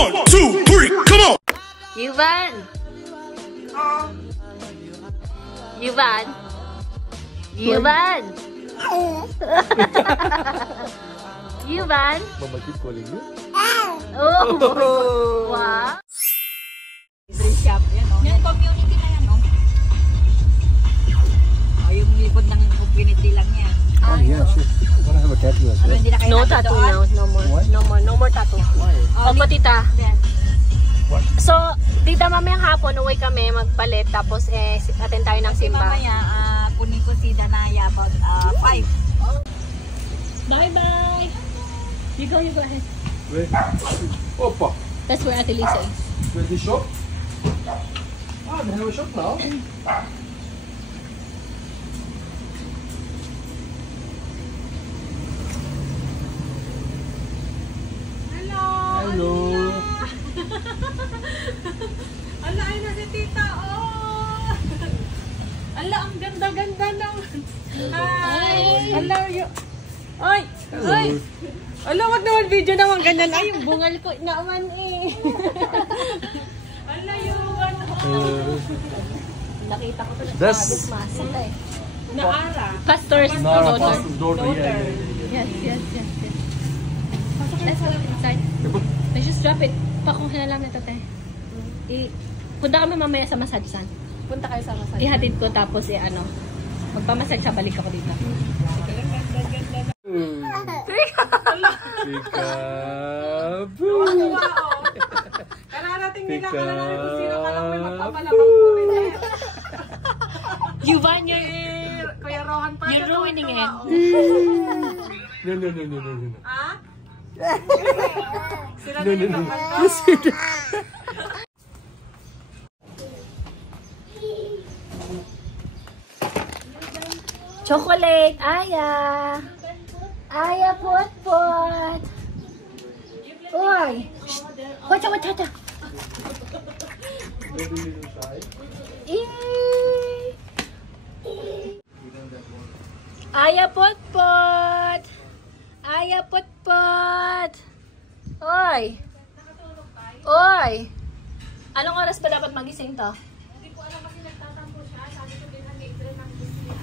1, 2, 3, come on! Yuvan! Yuvan! Yuvan! Yuvan! Mama keep calling you? Oh! Wow! Dream shop, yan o. Yung community na yan o. O, yung likod ng community lang yan. Oh yeah, sure. I'm gonna have a tattoo as well. Hindi na kayo No tattoo now. No more. What? No more. No more tattoo. Why? Opo, tita. What? So, tita, mamayang hapon, uwi kami magpalit. Tapos, attend tayo ng Kasi simba. mamaya, kunin ko si Danaya about 5. Bye-bye! You go ahead. Where? Opa! That's where Ate Lisa is. Where's the shop? Ah, they have a shop now. Hello! Ala, ay na si tita, oh! Ala, ang ganda-ganda naman. Hi! Ala, ay! Ay! Ala, wag naman video naman ganyan. Ay, yung bungal ko naman eh. Ala, yung nakita ko to na That's- masal eh. Naara. Pastor's Nara daughter. Pastor's daughter. Yeah. Yes. Let's go inside. Let's just drop it. Pakuha na lang nito, te. Punta kami mamaya sa massage-san. Punta kayo sa massage. Ihatid ko tapos magpamassage sa balik ako dito. Peekaboo! Kararating nila, Peekaboo! kararating kung sino ka lang may magpapalabang po rin eh. Yuvan, Kuya Rohan pa. you're ruining it. No. Ha? Sila No. na yung kakanta. Chocolate, Aya. Aya, pot. Oy. Wacha. Aya, pot. Aya, pot. Oy. Anong oras pa dapat magising to? Hindi ko alam kasi nagtatampo siya. Sabi ko din ang April ng gusto niya.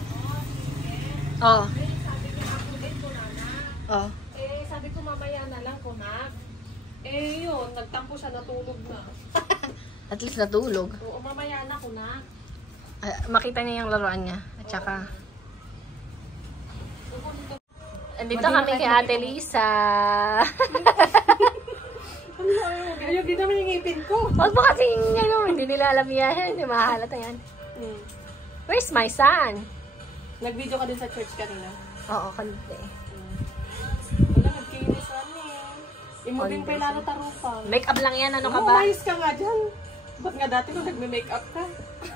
Oh. Sabi niya ako din ko na. Oh. Sabi ko mamaya na lang kunak. Yun, nagtampo siya, natulog na. At least natulog. Oo, mamaya na kunak. Makita niya yung laruan niya. At saka... Andito kami kay Ate Lisa. Ayun, di naman yung ngipin ko. Huwag mo kasi hindi nila alam yan. Hindi mahalata yan. Where's my son? Nag-video ka din sa church kanina. Oo, kanina eh. Wala, nagkinis ano. Imuging pa lalo tarupang. Make-up lang yan, ano ka ba? Umayos ka nga dyan. Ba't nga dati mo nagme-makeup ka?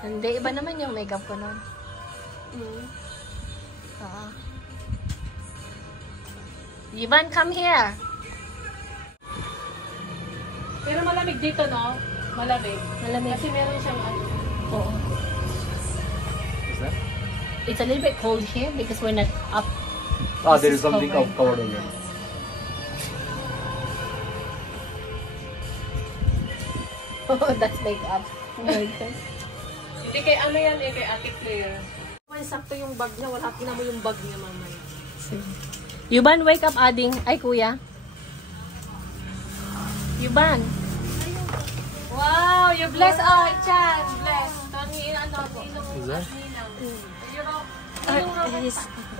Hindi, iba naman yung makeup ko noon. Oo. Ivan, come here. Pero malamig dito, no? Malamig. Malamig. Kasi meron siyang ano. Oo. Is that? It's a little bit cold here because we're not up. Ah, there This is something covered. covered over. Oh, that's makeup. Oh my God. Hindi kay ano yan eh, kay Ate Claire. May sakto yung bag niya. Wala tina mo yung bag niya mamaya. Yuban, wake up, ading. Ay, kuya. Yuban. Wow, you bless our Chan. Bless. Tani, ano, Is that?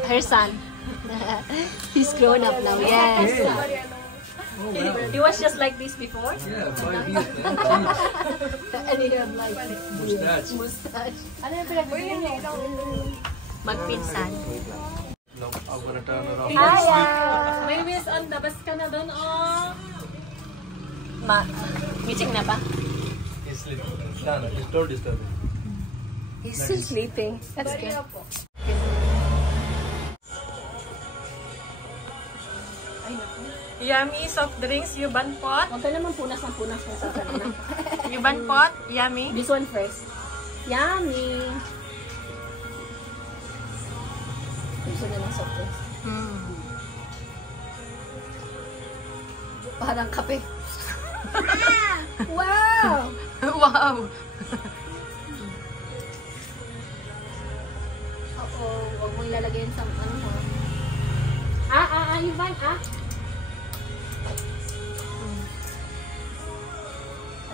Her son. He's grown up now. Yes. He was just like this before. Yeah, 5 years. And he had like Mustache. mustache. Ano yung pinag-bring niya? Magpinsan. Now I'm gonna turn around. Hiya! Baby is on. Labas ka na doon, oh. Meeting na ba? He's sleeping. No, just don't disturb him. He's still sleeping. That's good. Yummy soft drinks, Yuban pot. Huwag ka naman punas ng punas mo sa kanina. Yuban pot, yummy. This one first. Yummy! Gusto na ng soft drinks. Parang kape. Wow! Oo, huwag mo ilalagay sa ano mo. Ivan,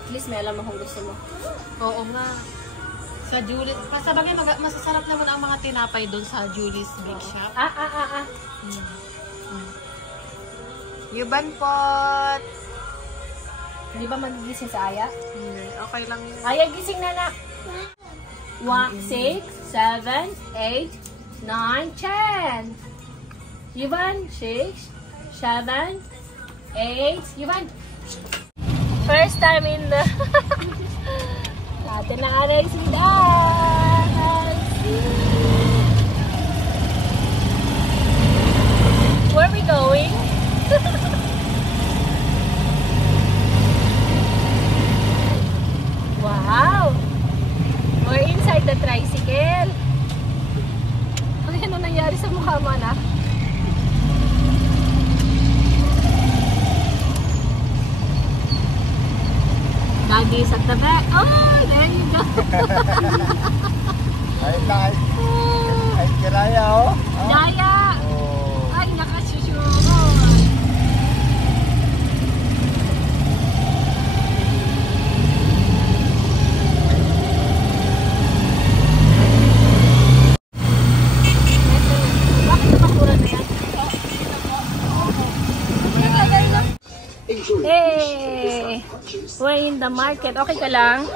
At least may alam akong gusto mo. Oo nga. Sa Julie's. Sa bagay, masasarap naman ang mga tinapay doon sa Julie's Big Shop. Yuban pot! Hindi ba magigising sa Aya? Hindi. Okay lang yun. Aya, gising na, nak! 1, 6, 7, 8, 9, 10. Yuban, 6, 7, 8. Yuban! First time in the... Ate na aray si dance! Where are we going? Wow! We're inside the tricycle. Ano nangyari sa mukha mo, anak? Daddy's at the back. Oh, there you go. Ay, kiraya, oh. Jaya! Oh. Ay, nakasusyo. Bakit napakura na yan? Hey! We're in the market. Okay ka lang?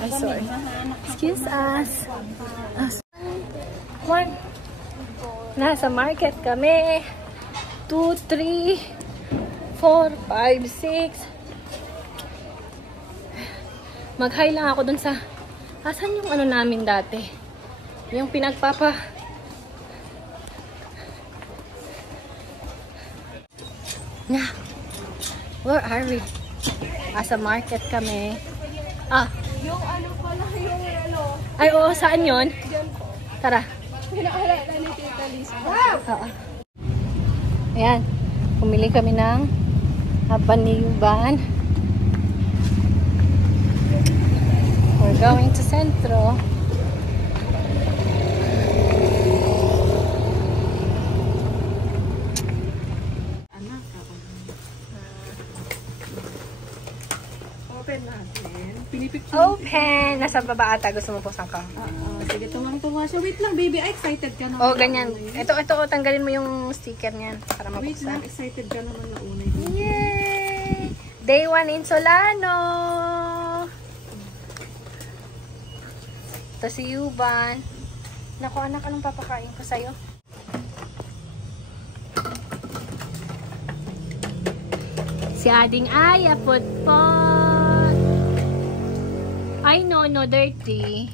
I'm sorry. Excuse us. One. Nasa market kami. 2, 3, 4, 5, 6. Mag-hi lang ako dun sa... Asan yung ano namin dati? Yung pinagpapa... Nga. Where are we? Sa market kami. Yung ano pala, yung ano, Ay, oo. Saan yun? Tara. pinakahalaga ni Tita Lisa. Oo. Ayan. Pumili kami ng paniyuban. We're going to Centro. Open natin. Pinipicture. Open! Nasa baba ata. Gusto mo po saan ka? Sige, tumang-tuwa siya. Wait lang, baby. Ay, excited ka naman. Oh, ganyan. Ito. Tanggalin mo yung sticker niyan para Wait lang, mabuksan. excited ka naman na una. Yay! Day 1 in Solano! Ito si Yuban. Naku, anak, anong papakain ko sa'yo? Si Ading Aya, put-pot. Ay, no, dirty.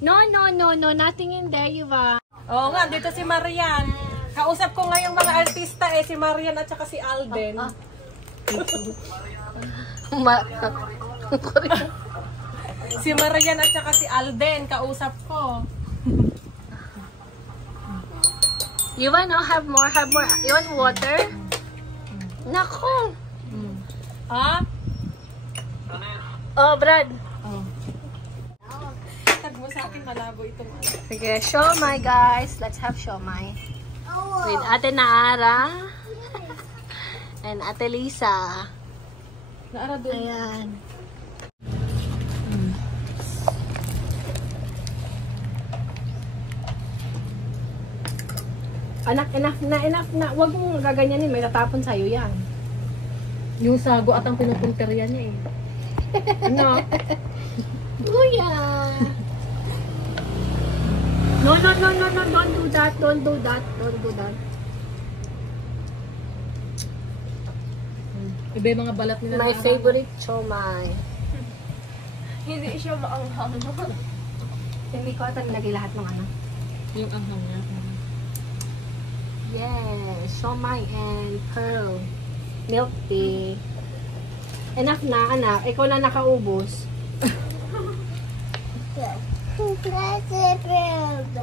No, nothing in there, Yuban. Oo nga, dito si Marian. Kausap ko nga yung mga artista si Marian at saka si Alden. Si Marian at saka si Alden, kausap ko. You want have more? You want water? Nako. Ha? Oh, Brad. Tag mo sa akin, malabo itong ano. Sige, siomai guys. Let's have siomai. With Ate Naara. And Ate Lisa. Naara doon. Ayan. Anak, enough na. Huwag mong gaganyanin. May tatapon sa'yo yan. Yung sago at ang pinupunteriya niya eh. Ano? Kuya! No. Don't do that. Don't do that. Iba yung mga balat nila. My favorite siomai. Hindi siya maanghang. Hindi ko ata nilagay lahat ng ano. Yung anghang niya. Yes, siomai and pearl milk tea. Enough na, anak. Ikaw na nakaubos.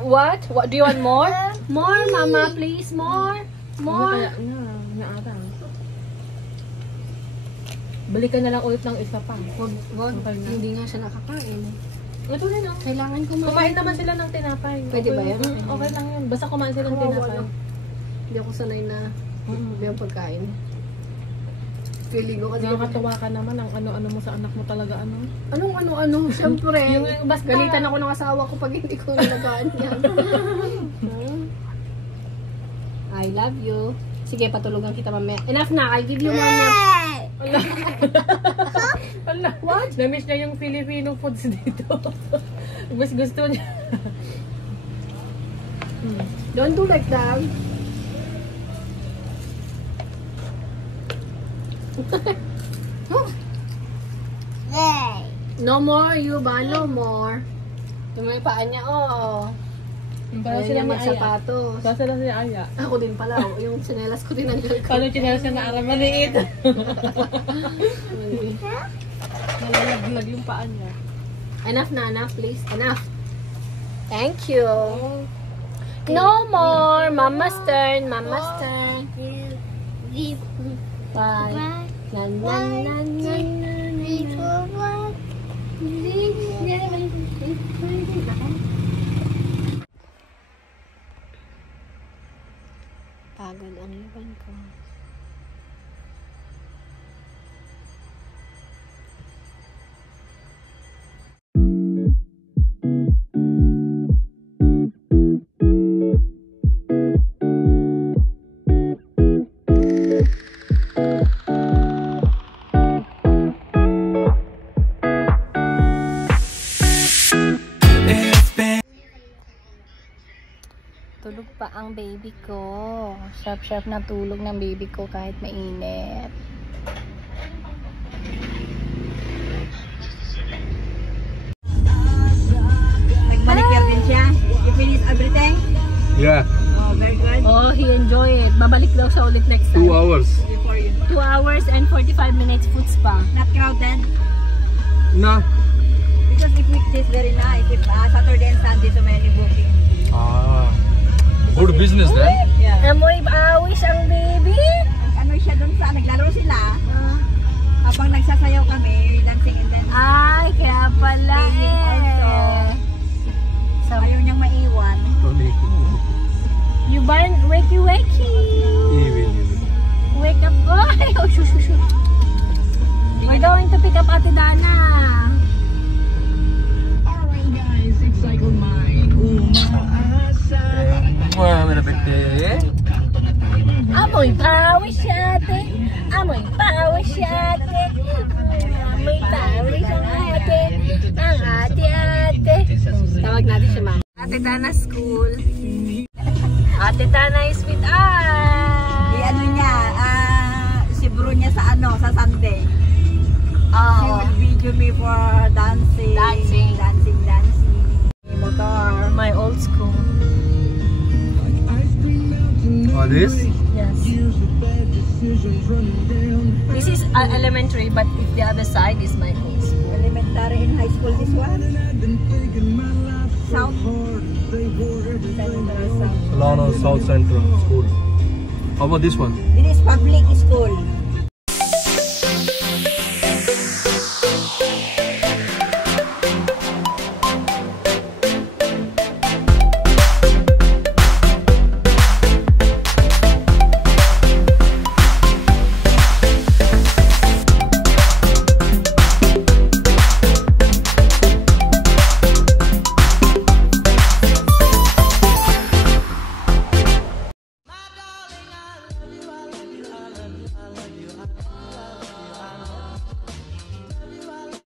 What? What? Do you want more? More, Mama, please. More. More. Kaya naarang. Balikan na lang ulit ng isa pa. Wag. Hindi nga siya nakakain. Ito rin oh. Kailangan Kumain naman sila ng tinapay. Pwede ba yan? Okay lang yun. Basta kumain sila ng tinapay. Hindi ako sanay na may pagkain. Feeling ko kasi Nakakatawa ka naman ang ano-ano mo sa anak mo talaga ano. anong ano-ano? Siyempre. Basta Galitan ako ng asawa ko pag hindi ko nalagaan yan. I love you. Sige, patulugan kita mamaya. Enough na. I give you more now. Ala, what? Na-miss niya yung Filipino foods dito. Mas gusto niya. Don't do like that. No more, Yuba. No more. Tumay paan niya, oh. Para sila may aya. sapatos. Para sila si Aya. Ako din pala, oh. Yung sinelas ko tinanggal ko. Paano chinelas niya na aram maliit? Nalalaglag yung paan niya. Enough na, enough please. Enough. Thank you. No more. Mama's turn. Mama's turn. Bye. Nan, nan, nan, nan, nan, pagod ang iwan ko. Tulog pa ang baby ko. Sharp-sharp na tulog ng baby ko kahit mainit. Nag-manicure din siya. You finish everything? Yeah, Oh, very good. Oh, he enjoy it. Babalik daw siya ulit next time. 2 hours. 2 hours and 45 minutes food spa. Not crowded? Nah. Because if weekdays very nice. If Saturday and Sunday so many booking. Ah, good business then. Yeah. Amoy awis ang baby. Ano siya dun sa naglaro sila. Habang nagsasayaw kami, dancing and dancing. Ay, kaya pala Playing also. So, Ayaw niyang maiwan. you burn wakey. Even. Wake up. Ay, oh, shoot. We're going to pick up Ate Dana. Wah, may napite. Amoy pawis ate. Amoy pawis ate. Amoy pawis ang ate. Ang ate. Tawag natin siya, ma'am. Ate Dana School. Ate Dana is with us. Ano niya, si Bro niya sa sa Sunday. She Oh, will video me for dancing. Dancing. Motor. my old school. Oh, this? Yes. This is elementary, but if the other side is my old school. Elementary and high school this one. South. Central South. Solano South Central School. How about this one? It is public school.